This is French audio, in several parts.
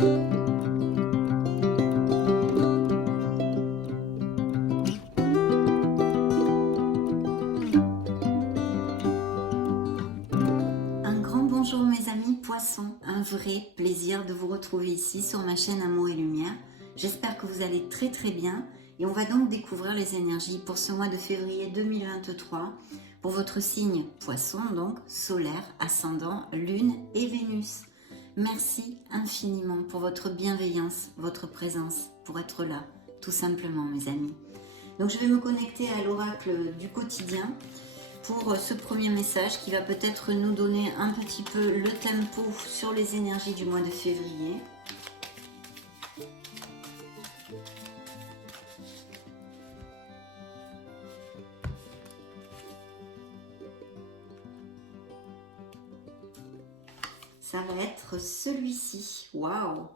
Un grand bonjour mes amis poissons, un vrai plaisir de vous retrouver ici sur ma chaîne Amour et Lumière. J'espère que vous allez très bien et on va donc découvrir les énergies pour ce mois de février 2023 pour votre signe poisson, donc solaire, ascendant, lune et Vénus. Merci infiniment pour votre bienveillance, votre présence, pour être là, tout simplement mes amis. Donc je vais me connecter à l'oracle du quotidien pour ce premier message qui va peut-être nous donner un petit peu le tempo sur les énergies du mois de février. Ça va être celui-ci. Waouh!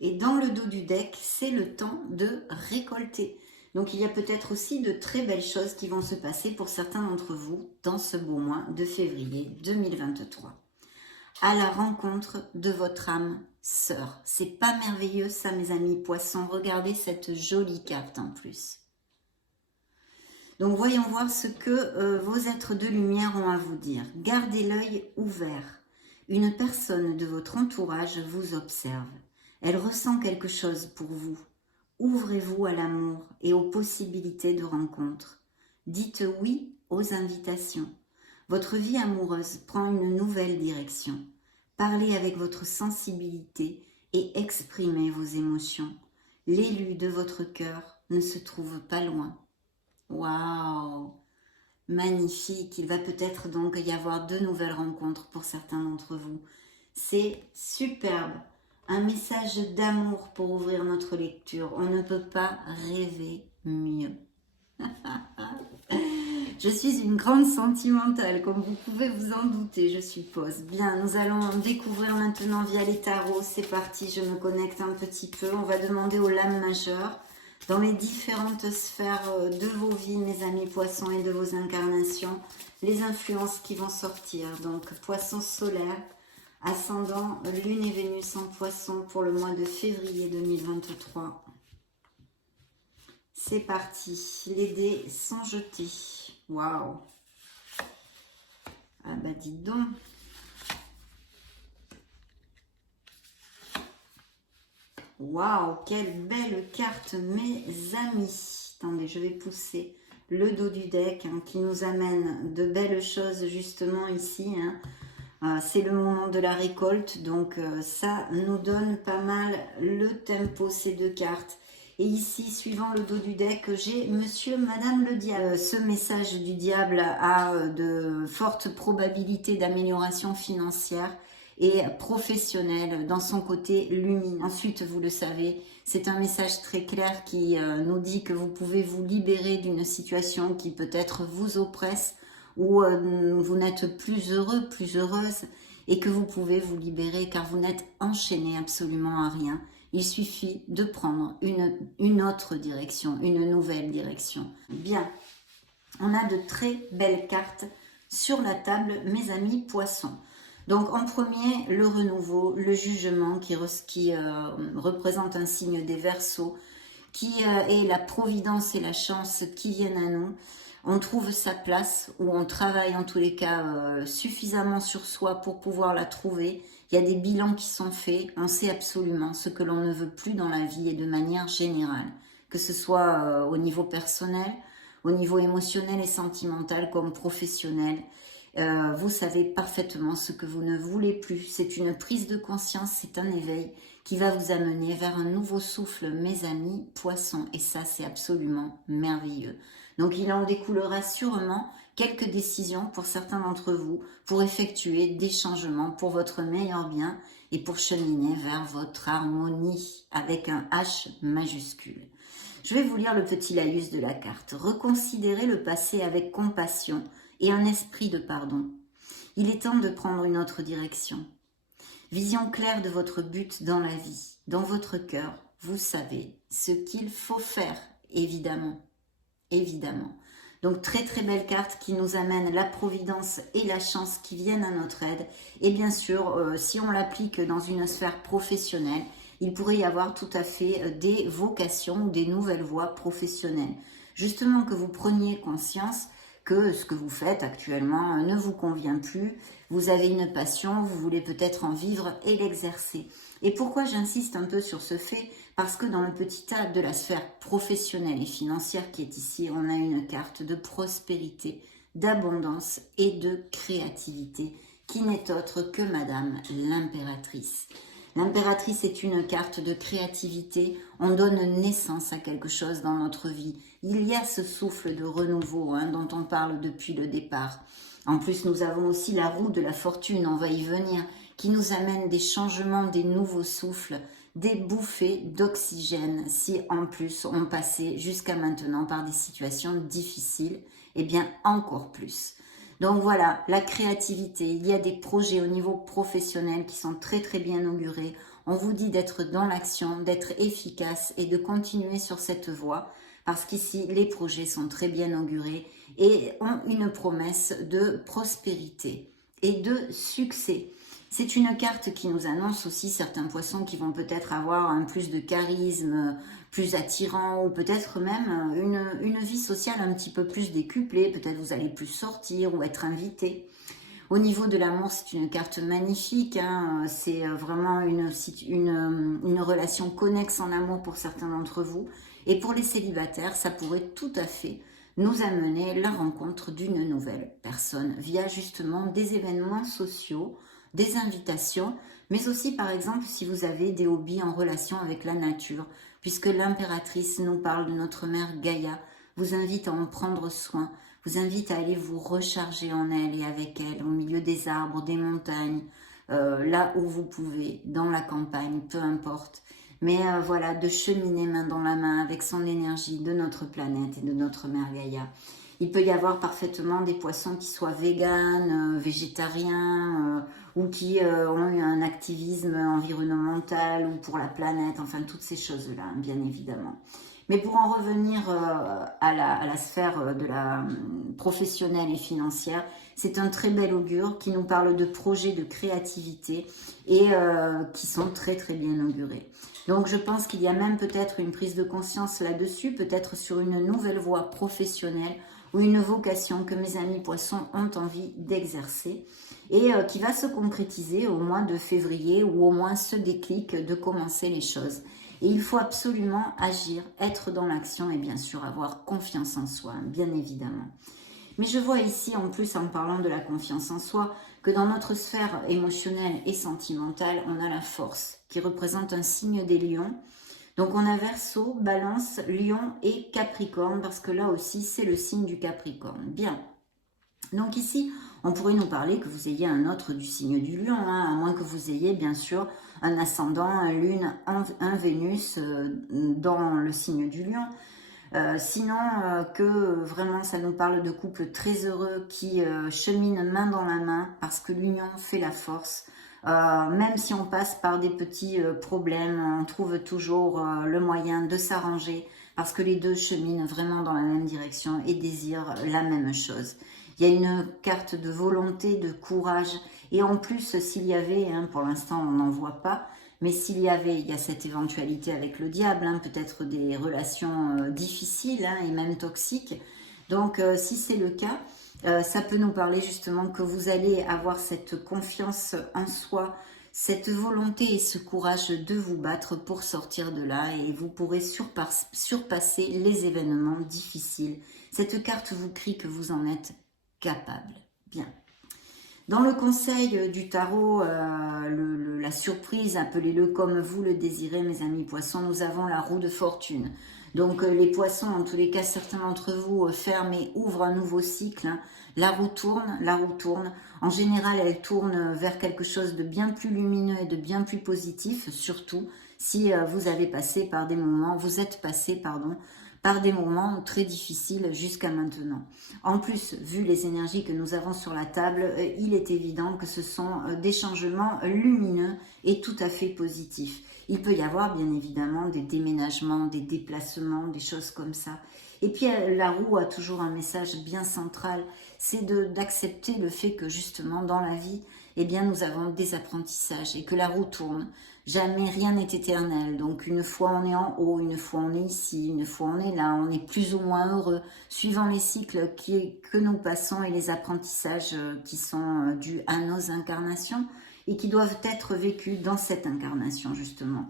Et dans le dos du deck, c'est le temps de récolter. Donc il y a peut-être aussi de très belles choses qui vont se passer pour certains d'entre vous dans ce beau mois de février 2023. À la rencontre de votre âme sœur. C'est pas merveilleux ça mes amis poissons? Regardez cette jolie carte en plus. Donc voyons voir ce que vos êtres de lumière ont à vous dire. Gardez l'œil ouvert. Une personne de votre entourage vous observe. Elle ressent quelque chose pour vous. Ouvrez-vous à l'amour et aux possibilités de rencontre. Dites oui aux invitations. Votre vie amoureuse prend une nouvelle direction. Parlez avec votre sensibilité et exprimez vos émotions. L'élu de votre cœur ne se trouve pas loin. Waouh! Magnifique! Il va peut-être donc y avoir de nouvelles rencontres pour certains d'entre vous. C'est superbe! Un message d'amour pour ouvrir notre lecture. On ne peut pas rêver mieux. Je suis une grande sentimentale, comme vous pouvez vous en douter, je suppose. Bien, nous allons découvrir maintenant via les tarots. C'est parti, je me connecte un petit peu. On va demander aux lames majeures, dans les différentes sphères de vos vies, mes amis poissons, et de vos incarnations, les influences qui vont sortir. Donc, poisson solaire, ascendant, lune et Vénus en poisson pour le mois de février 2023. C'est parti, les dés sont jetés. Waouh! Ah bah dites donc. Waouh, quelle belle carte mes amis. Attendez, je vais pousser le dos du deck qui nous amène de belles choses justement ici. C'est le moment de la récolte, donc ça nous donne pas mal le tempo, ces deux cartes. Et ici, suivant le dos du deck, j'ai Monsieur, Madame le Diable. Ce message du diable a de fortes probabilités d'amélioration financière et professionnelle dans son côté lumineux. Ensuite, vous le savez, c'est un message très clair qui nous dit que vous pouvez vous libérer d'une situation qui peut-être vous oppresse, où vous n'êtes plus heureux, plus heureuse, et que vous pouvez vous libérer car vous n'êtes enchaîné absolument à rien. Il suffit de prendre une autre direction, une nouvelle direction. Bien, on a de très belles cartes sur la table, mes amis poissons. Donc en premier, le renouveau, le jugement qui représente un signe des Verseaux, qui est la providence et la chance qui viennent à nous. On trouve sa place, ou on travaille en tous les cas suffisamment sur soi pour pouvoir la trouver. Il y a des bilans qui sont faits, on sait absolument ce que l'on ne veut plus dans la vie et de manière générale, que ce soit au niveau personnel, au niveau émotionnel et sentimental comme professionnel. Vous savez parfaitement ce que vous ne voulez plus. C'est une prise de conscience, c'est un éveil qui va vous amener vers un nouveau souffle, mes amis poissons. Et ça, c'est absolument merveilleux. Donc, il en découlera sûrement quelques décisions pour certains d'entre vous pour effectuer des changements pour votre meilleur bien et pour cheminer vers votre harmonie avec un H majuscule. Je vais vous lire le petit laïus de la carte. Reconsidérez le passé avec compassion et un esprit de pardon. Il est temps de prendre une autre direction. Vision claire de votre but dans la vie. Dans votre cœur, vous savez ce qu'il faut faire, évidemment. Évidemment. Donc très très belle carte qui nous amène la providence et la chance qui viennent à notre aide. Et bien sûr, si on l'applique dans une sphère professionnelle, il pourrait y avoir tout à fait des vocations ou des nouvelles voies professionnelles. Justement que vous preniez conscience que ce que vous faites actuellement ne vous convient plus, vous avez une passion, vous voulez peut-être en vivre et l'exercer. Et pourquoi j'insiste un peu sur ce fait? Parce que dans le petit tas de la sphère professionnelle et financière qui est ici, on a une carte de prospérité, d'abondance et de créativité qui n'est autre que Madame l'Impératrice. L'impératrice est une carte de créativité, on donne naissance à quelque chose dans notre vie. Il y a ce souffle de renouveau dont on parle depuis le départ. En plus, nous avons aussi la roue de la fortune, on va y venir, qui nous amène des changements, des nouveaux souffles, des bouffées d'oxygène. Si en plus on passait jusqu'à maintenant par des situations difficiles, eh bien encore plus. Donc voilà, la créativité, il y a des projets au niveau professionnel qui sont très très bien augurés. On vous dit d'être dans l'action, d'être efficace et de continuer sur cette voie parce qu'ici les projets sont très bien augurés et ont une promesse de prospérité et de succès. C'est une carte qui nous annonce aussi certains poissons qui vont peut-être avoir un plus de charisme, plus attirant ou peut-être même une vie sociale un petit peu plus décuplée. Peut-être vous allez plus sortir ou être invité. Au niveau de l'amour, c'est une carte magnifique. C'est vraiment une relation connexe en amour pour certains d'entre vous. Et pour les célibataires, ça pourrait tout à fait nous amener la rencontre d'une nouvelle personne via justement des événements sociaux, des invitations, mais aussi par exemple si vous avez des hobbies en relation avec la nature, puisque l'impératrice nous parle de notre mère Gaïa, vous invite à en prendre soin, vous invite à aller vous recharger en elle et avec elle, au milieu des arbres, des montagnes, là où vous pouvez, dans la campagne, peu importe. Mais voilà, de cheminer main dans la main avec son énergie de notre planète et de notre mère Gaïa. Il peut y avoir parfaitement des poissons qui soient véganes, végétariens, ou qui ont eu un activisme environnemental ou pour la planète, enfin toutes ces choses-là, bien évidemment. Mais pour en revenir à la sphère de la professionnelle et financière, c'est un très bel augure qui nous parle de projets de créativité et qui sont très très bien augurés. Donc je pense qu'il y a même peut-être une prise de conscience là-dessus, peut-être sur une nouvelle voie professionnelle ou une vocation que mes amis poissons ont envie d'exercer et qui va se concrétiser au mois de février ou au moins ce déclic de commencer les choses. Et il faut absolument agir, être dans l'action et bien sûr avoir confiance en soi, bien évidemment. Mais je vois ici, en plus, en parlant de la confiance en soi, que dans notre sphère émotionnelle et sentimentale, on a la force, qui représente un signe des lions. Donc on a Verseau, Balance, Lion et Capricorne, parce que là aussi, c'est le signe du Capricorne. Bien. Donc ici, on pourrait nous parler que vous ayez un autre du signe du lion, à moins que vous ayez bien sûr un ascendant, un lune, un Vénus dans le signe du lion. Sinon, que vraiment ça nous parle de couples très heureux qui cheminent main dans la main parce que l'union fait la force. Même si on passe par des petits problèmes, on trouve toujours le moyen de s'arranger parce que les deux cheminent vraiment dans la même direction et désirent la même chose. Il y a une carte de volonté, de courage et en plus s'il y avait, pour l'instant on n'en voit pas, mais s'il y avait, il y a cette éventualité avec le diable, peut-être des relations difficiles et même toxiques. Donc si c'est le cas, ça peut nous parler justement que vous allez avoir cette confiance en soi, cette volonté et ce courage de vous battre pour sortir de là et vous pourrez surpasser les événements difficiles. Cette carte vous crie que vous en êtes capable. Bien. Dans le conseil du tarot, la surprise, appelez-le comme vous le désirez, mes amis poissons, nous avons la roue de fortune. Donc les poissons, en tous les cas, certains d'entre vous ferment et ouvrent un nouveau cycle. La roue tourne, la roue tourne. En général, elle tourne vers quelque chose de bien plus lumineux et de bien plus positif, surtout si vous avez passé par des moments, vous êtes passé, pardon, par des moments très difficiles jusqu'à maintenant. En plus, vu les énergies que nous avons sur la table, il est évident que ce sont des changements lumineux et tout à fait positifs. Il peut y avoir bien évidemment des déménagements, des déplacements, des choses comme ça. Et puis la roue a toujours un message bien central, c'est d'accepter le fait que justement dans la vie, eh bien nous avons des apprentissages et que la roue tourne. Jamais rien n'est éternel. Donc une fois on est en haut, une fois on est ici, une fois on est là, on est plus ou moins heureux, suivant les cycles que nous passons et les apprentissages qui sont dus à nos incarnations et qui doivent être vécus dans cette incarnation justement.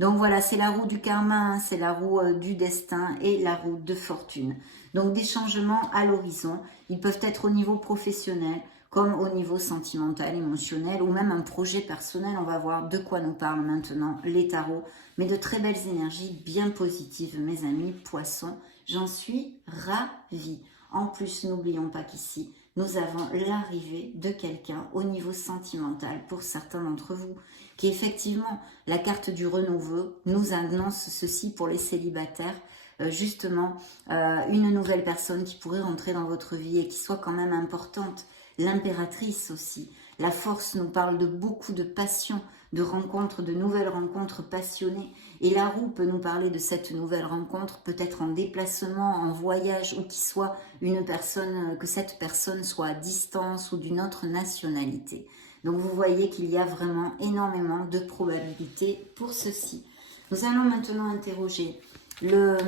Donc voilà, c'est la roue du karma, hein, c'est la roue du destin et la roue de fortune. Donc des changements à l'horizon, ils peuvent être au niveau professionnel, comme au niveau sentimental, émotionnel, ou même un projet personnel. On va voir de quoi nous parlent maintenant les tarots, mais de très belles énergies bien positives, mes amis poissons. J'en suis ravie. En plus, n'oublions pas qu'ici, nous avons l'arrivée de quelqu'un au niveau sentimental, pour certains d'entre vous, qui effectivement, la carte du renouveau nous annonce ceci pour les célibataires, justement, une nouvelle personne qui pourrait rentrer dans votre vie et qui soit quand même importante. L'impératrice aussi. La force nous parle de beaucoup de passion, de rencontres, de nouvelles rencontres passionnées. Et la roue peut nous parler de cette nouvelle rencontre, peut-être en déplacement, en voyage, ou qu'il soit une personne, que cette personne soit à distance ou d'une autre nationalité. Donc vous voyez qu'il y a vraiment énormément de probabilités pour ceci. Nous allons maintenant interroger le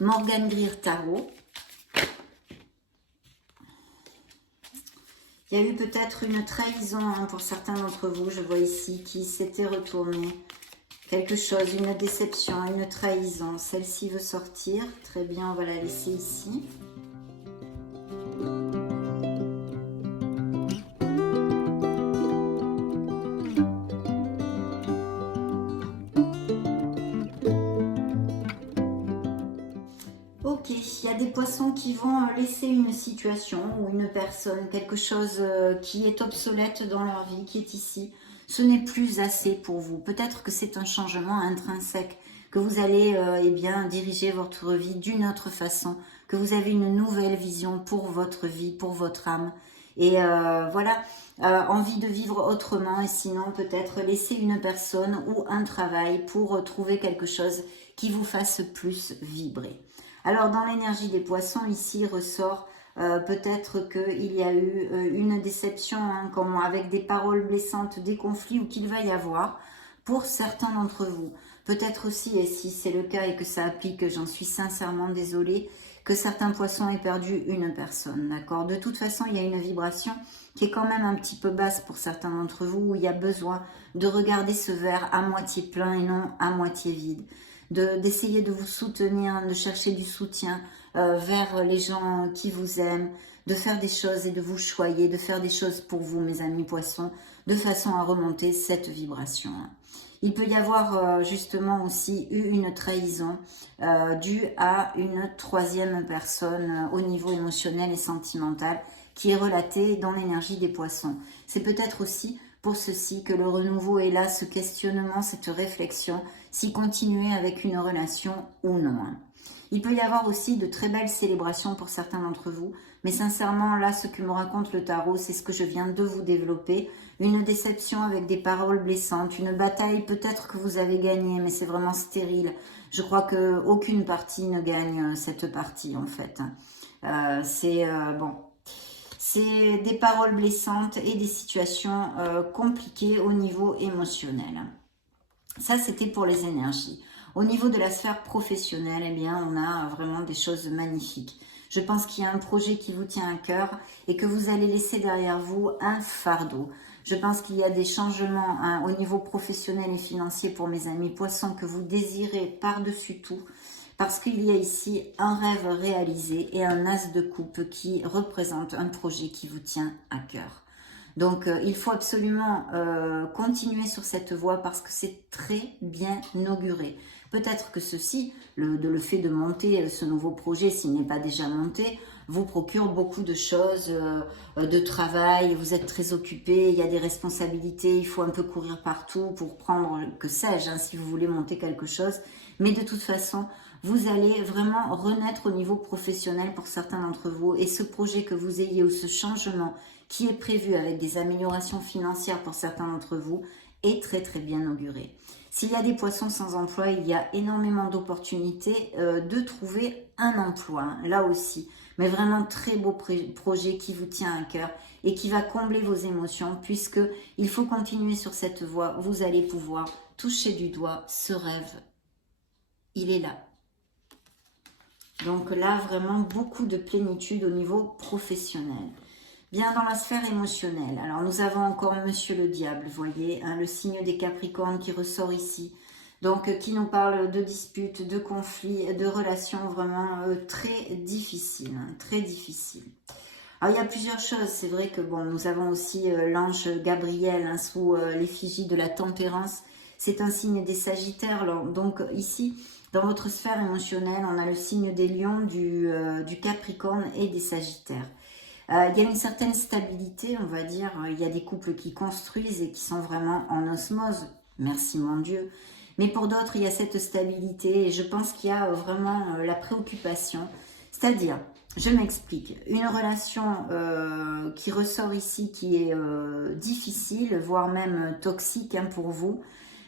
Morgan Greer Tarot. Il y a eu peut-être une trahison hein, pour certains d'entre vous, je vois ici, qui s'était retourné. Quelque chose, une déception, une trahison. Celle-ci veut sortir. Très bien, on va la laisser ici. Ok, il y a des poissons qui vont laisser une situation ou une personne, quelque chose qui est obsolète dans leur vie, qui est ici. Ce n'est plus assez pour vous. Peut-être que c'est un changement intrinsèque, que vous allez eh bien, diriger votre vie d'une autre façon, que vous avez une nouvelle vision pour votre vie, pour votre âme. Et voilà, envie de vivre autrement et sinon peut-être laisser une personne ou un travail pour trouver quelque chose qui vous fasse plus vibrer. Alors dans l'énergie des poissons, ici ressort peut-être qu'il y a eu une déception, hein, comme avec des paroles blessantes, des conflits ou qu'il va y avoir pour certains d'entre vous. Peut-être aussi, et si c'est le cas et que ça applique, j'en suis sincèrement désolée, que certains poissons aient perdu une personne, d'accord? De toute façon, il y a une vibration qui est quand même un petit peu basse pour certains d'entre vous, où il y a besoin de regarder ce verre à moitié plein et non à moitié vide. D'essayer de vous soutenir, de chercher du soutien vers les gens qui vous aiment, de faire des choses et de vous choyer, de faire des choses pour vous, mes amis poissons, de façon à remonter cette vibration. Il peut y avoir justement aussi eu une trahison due à une troisième personne au niveau émotionnel et sentimental qui est relatée dans l'énergie des poissons. C'est peut-être aussi pour ceci que le renouveau est là, ce questionnement, cette réflexion, si continuer avec une relation ou non. Il peut y avoir aussi de très belles célébrations pour certains d'entre vous, mais sincèrement, là, ce que me raconte le tarot, c'est ce que je viens de vous développer. Une déception avec des paroles blessantes, une bataille peut-être que vous avez gagnée, mais c'est vraiment stérile. Je crois qu'aucune partie ne gagne cette partie, en fait. Bon... C'est des paroles blessantes et des situations compliquées au niveau émotionnel. Ça, c'était pour les énergies. Au niveau de la sphère professionnelle, eh bien, on a vraiment des choses magnifiques. Je pense qu'il y a un projet qui vous tient à cœur et que vous allez laisser derrière vous un fardeau. Je pense qu'il y a des changements hein, au niveau professionnel et financier pour mes amis poissons que vous désirez par-dessus tout. Parce qu'il y a ici un rêve réalisé et un as de coupe qui représente un projet qui vous tient à cœur. Donc, il faut absolument continuer sur cette voie parce que c'est très bien auguré. Peut-être que ceci, le fait de monter ce nouveau projet, s'il n'est pas déjà monté, vous procure beaucoup de choses, de travail, vous êtes très occupé, il y a des responsabilités, il faut un peu courir partout pour prendre, que sais-je, hein, si vous voulez monter quelque chose. Mais de toute façon, vous allez vraiment renaître au niveau professionnel pour certains d'entre vous. Et ce projet que vous ayez ou ce changement qui est prévu avec des améliorations financières pour certains d'entre vous est très très bien auguré. S'il y a des poissons sans emploi, il y a énormément d'opportunités de trouver un emploi, hein, là aussi. Mais vraiment très beau projet qui vous tient à cœur et qui va combler vos émotions, puisque il faut continuer sur cette voie. Vous allez pouvoir toucher du doigt ce rêve. Il est là. Donc là, vraiment beaucoup de plénitude au niveau professionnel. Bien dans la sphère émotionnelle. Alors nous avons encore Monsieur le Diable, vous voyez, hein, le signe des Capricornes qui ressort ici. Donc qui nous parle de disputes, de conflits, de relations vraiment très difficiles. Hein, très difficiles. Alors il y a plusieurs choses. C'est vrai que bon, nous avons aussi l'ange Gabriel hein, sous l'effigie de la tempérance. C'est un signe des Sagittaires. Alors, donc ici, dans votre sphère émotionnelle, on a le signe des Lions, du Capricorne et des Sagittaires. Il y a une certaine stabilité, on va dire. Il y a des couples qui construisent et qui sont vraiment en osmose. Merci mon Dieu. Mais pour d'autres, il y a cette stabilité et je pense qu'il y a vraiment la préoccupation. C'est-à-dire, je m'explique, une relation qui ressort ici qui est difficile, voire même toxique hein, pour vous.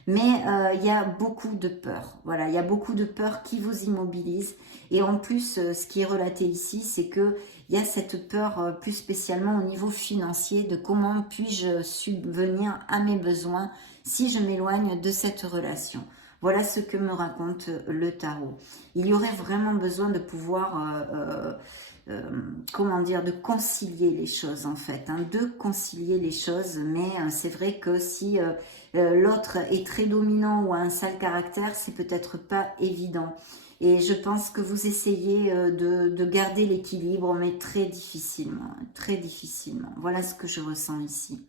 Mais il y a beaucoup de peur. Voilà, il y a beaucoup de peur qui vous immobilise. Et en plus, ce qui est relaté ici, c'est que il y a cette peur plus spécialement au niveau financier de comment puis-je subvenir à mes besoins si je m'éloigne de cette relation. Voilà ce que me raconte le tarot. Il y aurait vraiment besoin de pouvoir, comment dire, de concilier les choses en fait, hein, de concilier les choses. Mais c'est vrai que si l'autre est très dominant ou a un sale caractère, c'est peut-être pas évident. Et je pense que vous essayez de garder l'équilibre, mais très difficilement, très difficilement. Voilà ce que je ressens ici.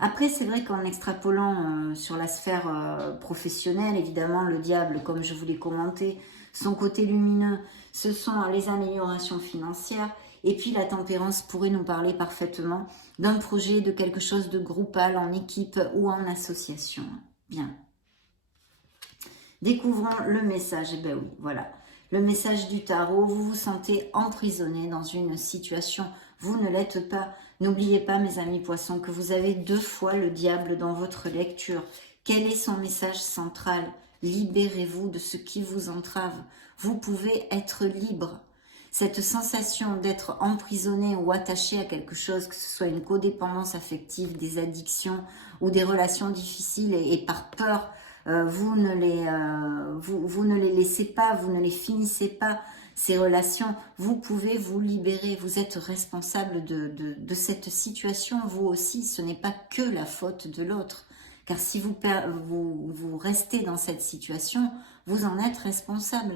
Après, c'est vrai qu'en extrapolant sur la sphère professionnelle, évidemment, le diable, comme je vous l'ai commenté, son côté lumineux, ce sont les améliorations financières. Et puis la tempérance pourrait nous parler parfaitement d'un projet, de quelque chose de groupal, en équipe ou en association. Bien. Découvrons le message. Eh bien oui, voilà. Le message du tarot, vous vous sentez emprisonné dans une situation. Vous ne l'êtes pas. N'oubliez pas, mes amis poissons, que vous avez 2 fois le diable dans votre lecture. Quel est son message central? Libérez-vous de ce qui vous entrave. Vous pouvez être libre. Cette sensation d'être emprisonné ou attaché à quelque chose, que ce soit une codépendance affective, des addictions ou des relations difficiles et par peur, vous ne les laissez pas, vous ne les finissez pas, ces relations. Vous pouvez vous libérer, vous êtes responsable de cette situation, vous aussi. Ce n'est pas que la faute de l'autre. Car si vous restez dans cette situation, vous en êtes responsable.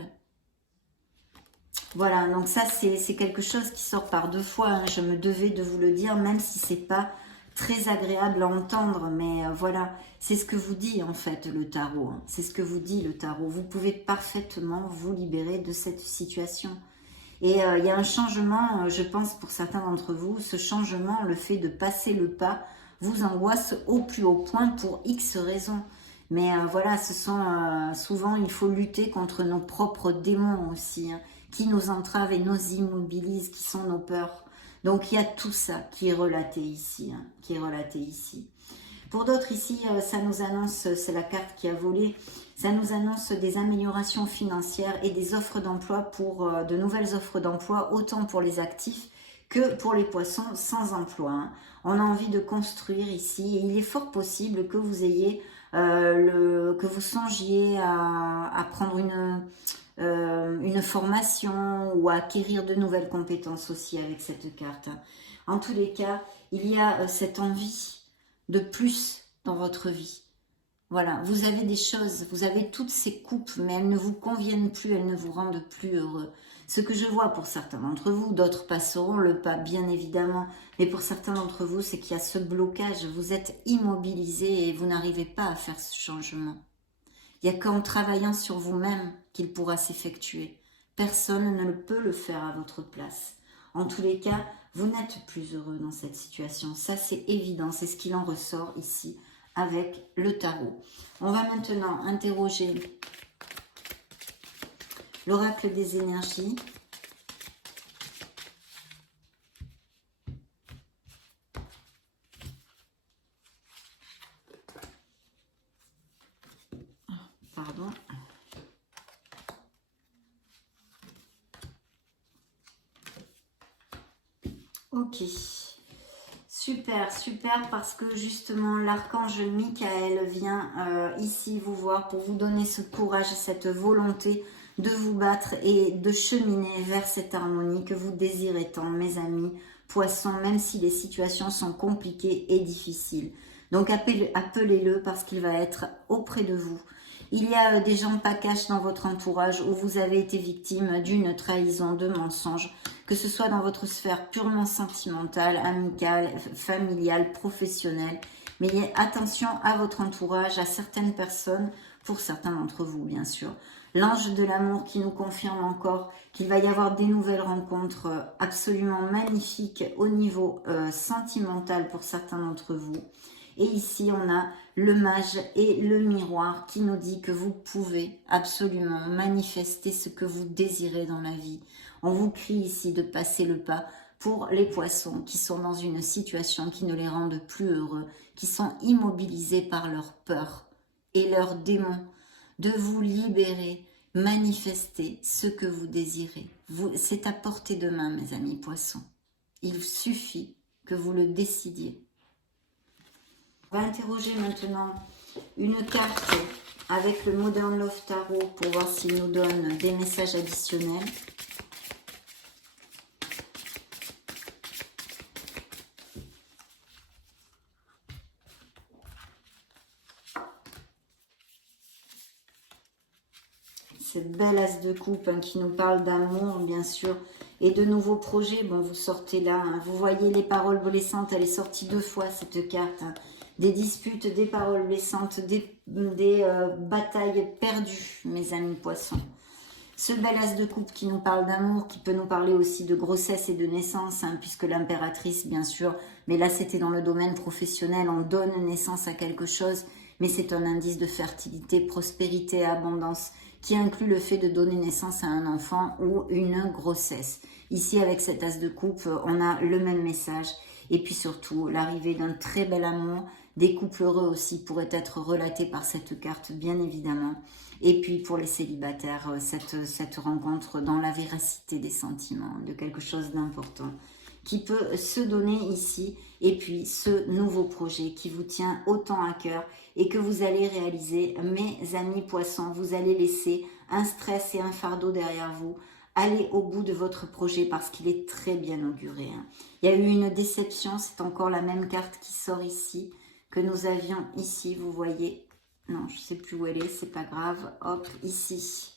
Voilà, donc ça c'est quelque chose qui sort par 2 fois. Hein. Je me devais de vous le dire, même si c'est pas très agréable à entendre, mais voilà, c'est ce que vous dit en fait le tarot. Hein. C'est ce que vous dit le tarot. Vous pouvez parfaitement vous libérer de cette situation. Et il y a un changement, je pense pour certains d'entre vous, ce changement, le fait de passer le pas, vous angoisse au plus haut point pour X raisons. Mais voilà, ce sont souvent, il faut lutter contre nos propres démons aussi, hein, qui nous entravent et nous immobilisent, qui sont nos peurs. Donc il y a tout ça qui est relaté ici, hein, qui est relaté ici. Pour d'autres ici, ça nous annonce, c'est la carte qui a volé, ça nous annonce des améliorations financières et des offres d'emploi pour de nouvelles offres d'emploi, autant pour les actifs que pour les poissons sans emploi. Hein. On a envie de construire ici et il est fort possible que vous ayez, que vous songiez à prendre une formation ou à acquérir de nouvelles compétences aussi avec cette carte. En tous les cas, il y a cette envie de plus dans votre vie. Voilà, vous avez des choses, vous avez toutes ces coupes, mais elles ne vous conviennent plus, elles ne vous rendent plus heureux. Ce que je vois pour certains d'entre vous, d'autres passeront le pas bien évidemment, mais pour certains d'entre vous, c'est qu'il y a ce blocage, vous êtes immobilisé et vous n'arrivez pas à faire ce changement. Il n'y a qu'en travaillant sur vous-même qu'il pourra s'effectuer. Personne ne peut le faire à votre place. En tous les cas, vous n'êtes plus heureux dans cette situation. Ça, c'est évident. C'est ce qu'il en ressort ici avec le tarot. On va maintenant interroger l'oracle des énergies. pardon. Ok. Super, super, parce que justement l'archange Michael vient ici vous voir pour vous donner ce courage et cette volonté de vous battre et de cheminer vers cette harmonie que vous désirez tant, mes amis poissons, même si les situations sont compliquées et difficiles. Donc appelez-le parce qu'il va être auprès de vous. Il y a des gens pas cash dans votre entourage où vous avez été victime d'une trahison, de mensonges, que ce soit dans votre sphère purement sentimentale, amicale, familiale, professionnelle. Mais attention à votre entourage, à certaines personnes, pour certains d'entre vous bien sûr. L'ange de l'amour qui nous confirme encore qu'il va y avoir des nouvelles rencontres absolument magnifiques au niveau sentimental pour certains d'entre vous. Et ici, on a le mage et le miroir qui nous dit que vous pouvez absolument manifester ce que vous désirez dans la vie. On vous crie ici de passer le pas pour les poissons qui sont dans une situation qui ne les rend plus heureux, qui sont immobilisés par leur peur et leurs démons, de vous libérer, manifester ce que vous désirez. C'est à portée de main, mes amis poissons. Il suffit que vous le décidiez. On va interroger maintenant une carte avec le Modern Love Tarot pour voir s'il nous donne des messages additionnels. Cette belle as de coupe qui nous parle d'amour, bien sûr, et de nouveaux projets. Bon, vous sortez là, vous voyez les paroles blessantes, elle est sortie 2 fois cette carte. Des disputes, des paroles blessantes, des batailles perdues, mes amis poissons. Ce bel as de coupe qui nous parle d'amour, qui peut nous parler aussi de grossesse et de naissance, puisque l'impératrice, bien sûr, mais là c'était dans le domaine professionnel, on donne naissance à quelque chose, mais c'est un indice de fertilité, prospérité et abondance, qui inclut le fait de donner naissance à un enfant ou une grossesse. Ici, avec cet as de coupe, on a le même message. Et puis surtout, l'arrivée d'un très bel amour. Des couples heureux aussi pourraient être relatés par cette carte, bien évidemment. Et puis pour les célibataires, cette rencontre dans la véracité des sentiments, de quelque chose d'important qui peut se donner ici. Et puis ce nouveau projet qui vous tient autant à cœur et que vous allez réaliser, mes amis poissons. Vous allez laisser un stress et un fardeau derrière vous. Allez au bout de votre projet parce qu'il est très bien auguré. Il y a eu une déception, c'est encore la même carte qui sort ici, que nous avions ici, vous voyez. Non, je ne sais plus où elle est, c'est pas grave. Hop, ici.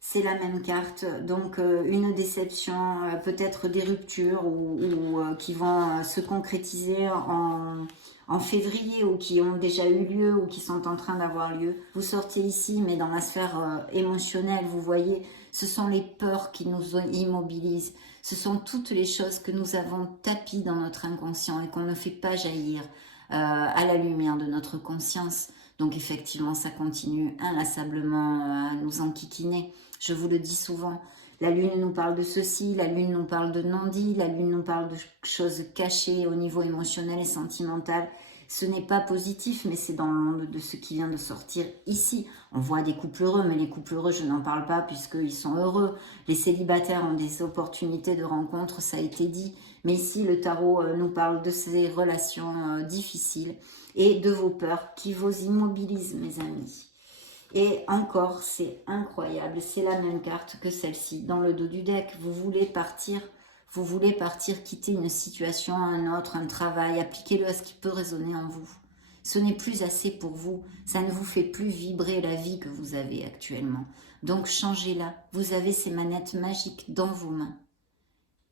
C'est la même carte, donc une déception, peut-être des ruptures ou qui vont se concrétiser en février ou qui ont déjà eu lieu ou qui sont en train d'avoir lieu. Vous sortez ici, mais dans la sphère émotionnelle, vous voyez, ce sont les peurs qui nous immobilisent. Ce sont toutes les choses que nous avons tapies dans notre inconscient et qu'on ne fait pas jaillir à la lumière de notre conscience. Donc effectivement, ça continue inlassablement à nous enquiquiner. Je vous le dis souvent, la lune nous parle de ceci, la lune nous parle de non-dit, la lune nous parle de choses cachées au niveau émotionnel et sentimental. Ce n'est pas positif, mais c'est dans le monde de ce qui vient de sortir ici. On voit des couples heureux, mais les couples heureux, je n'en parle pas puisqu'ils sont heureux. Les célibataires ont des opportunités de rencontre, ça a été dit. Mais ici, le tarot nous parle de ces relations difficiles et de vos peurs qui vous immobilisent, mes amis. Et encore, c'est incroyable, c'est la même carte que celle-ci. Dans le dos du deck, vous voulez partir, quitter une situation, un autre, un travail, appliquez-le à ce qui peut résonner en vous. Ce n'est plus assez pour vous, ça ne vous fait plus vibrer la vie que vous avez actuellement. Donc changez-la, vous avez ces manettes magiques dans vos mains.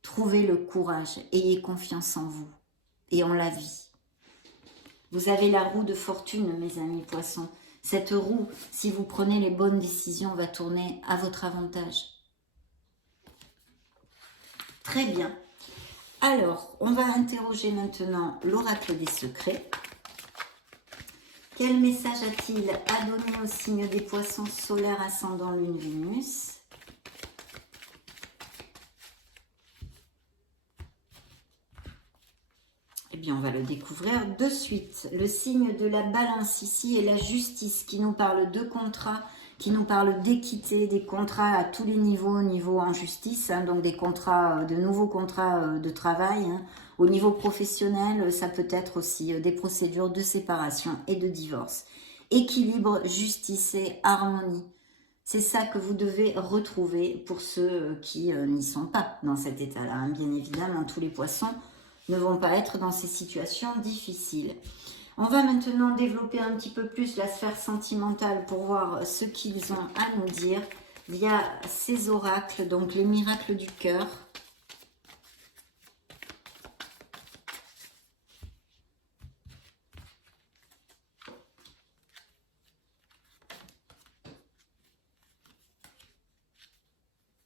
Trouvez le courage, ayez confiance en vous et en la vie. Vous avez la roue de fortune, mes amis poissons. Cette roue, si vous prenez les bonnes décisions, va tourner à votre avantage. Très bien. Alors, on va interroger maintenant l'oracle des secrets. Quel message a-t-il à donner au signe des poissons solaires ascendant lune Vénus ? Eh bien, on va le découvrir de suite. Le signe de la balance ici est la justice qui nous parle de contrat, qui nous parle d'équité, des contrats à tous les niveaux, au niveau en justice, hein, donc des contrats, de nouveaux contrats de travail. Hein. Au niveau professionnel, ça peut être aussi des procédures de séparation et de divorce. Équilibre, justice et harmonie. C'est ça que vous devez retrouver pour ceux qui n'y sont pas dans cet état-là. Hein. Bien évidemment, tous les poissons ne vont pas être dans ces situations difficiles. On va maintenant développer un petit peu plus la sphère sentimentale pour voir ce qu'ils ont à nous dire via ces oracles, donc les miracles du cœur.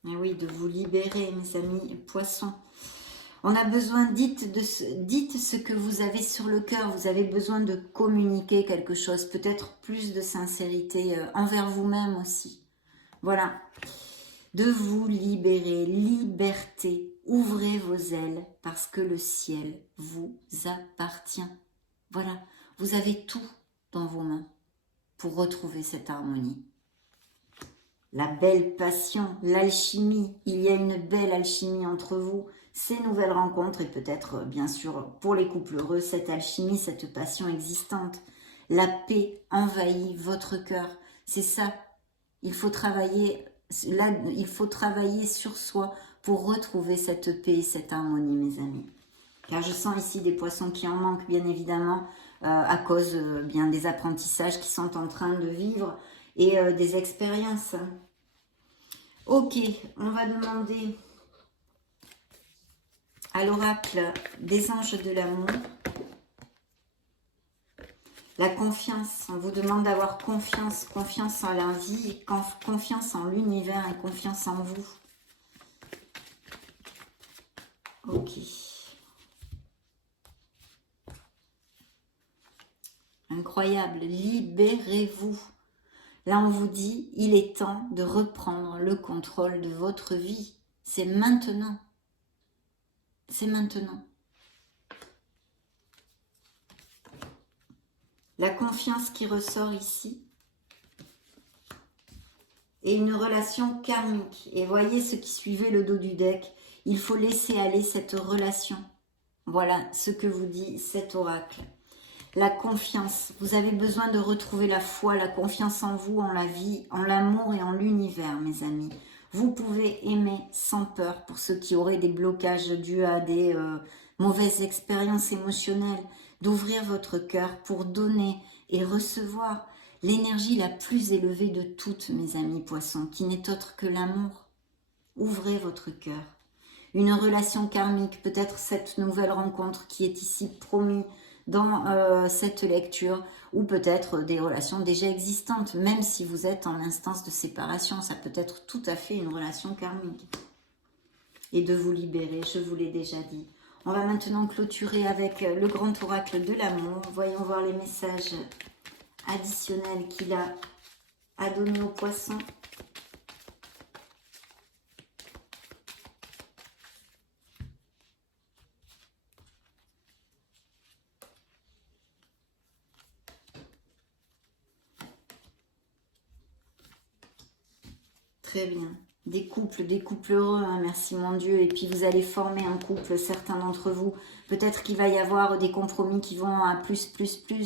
Et oui, de vous libérer, mes amis poissons. On a besoin, dites ce que vous avez sur le cœur. Vous avez besoin de communiquer quelque chose, peut-être plus de sincérité envers vous-même aussi. Voilà, de vous libérer, liberté. Ouvrez vos ailes parce que le ciel vous appartient. Voilà, vous avez tout dans vos mains pour retrouver cette harmonie. La belle passion, l'alchimie, il y a une belle alchimie entre vous. Ces nouvelles rencontres et peut-être, bien sûr, pour les couples heureux, cette alchimie, cette passion existante. La paix envahit votre cœur. C'est ça. Il faut travailler, là, il faut travailler sur soi pour retrouver cette paix et cette harmonie, mes amis. Car je sens ici des poissons qui en manquent, bien évidemment, à cause bien des apprentissages qui sont en train de vivre et des expériences. Ok, on va demander à l'oracle des anges de l'amour. La confiance, on vous demande d'avoir confiance, confiance en la vie, confiance en l'univers et confiance en vous. Ok. Incroyable, libérez-vous. Là, on vous dit, il est temps de reprendre le contrôle de votre vie. C'est maintenant. C'est maintenant. La confiance qui ressort ici est une relation karmique. Et voyez ce qui suivait le dos du deck. Il faut laisser aller cette relation. Voilà ce que vous dit cet oracle. La confiance. Vous avez besoin de retrouver la foi, la confiance en vous, en la vie, en l'amour et en l'univers, mes amis. Vous pouvez aimer sans peur pour ceux qui auraient des blocages dus à des mauvaises expériences émotionnelles, d'ouvrir votre cœur pour donner et recevoir l'énergie la plus élevée de toutes, mes amis poissons, qui n'est autre que l'amour. Ouvrez votre cœur. Une relation karmique, peut-être cette nouvelle rencontre qui est ici promise dans cette lecture, ou peut-être des relations déjà existantes, même si vous êtes en instance de séparation, ça peut être tout à fait une relation karmique. Et de vous libérer, je vous l'ai déjà dit. On va maintenant clôturer avec le grand oracle de l'amour. Voyons voir les messages additionnels qu'il a donné aux poissons. Très bien. Des couples heureux, hein, merci mon Dieu. Et puis vous allez former un couple, certains d'entre vous. Peut-être qu'il va y avoir des compromis qui vont à plus,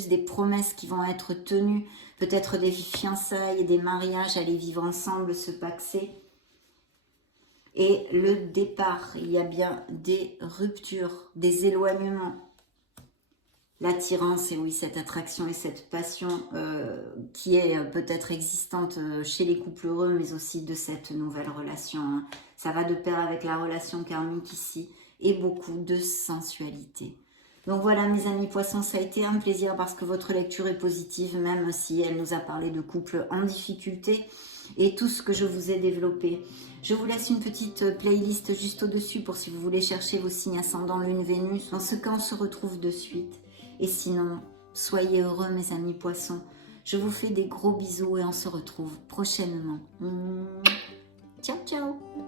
des promesses qui vont être tenues. Peut-être des fiançailles, des mariages, aller vivre ensemble, se paxer. Et le départ, il y a bien des ruptures, des éloignements. L'attirance, et oui, cette attraction et cette passion qui est peut-être existante chez les couples heureux, mais aussi de cette nouvelle relation. Hein. Ça va de pair avec la relation karmique ici et beaucoup de sensualité. Donc voilà, mes amis poissons, ça a été un plaisir parce que votre lecture est positive, même si elle nous a parlé de couples en difficulté et tout ce que je vous ai développé. Je vous laisse une petite playlist juste au-dessus pour si vous voulez chercher vos signes ascendants Lune, Vénus. Dans ce cas, on se retrouve de suite. Et sinon, soyez heureux mes amis poissons. Je vous fais des gros bisous et on se retrouve prochainement. Ciao, ciao!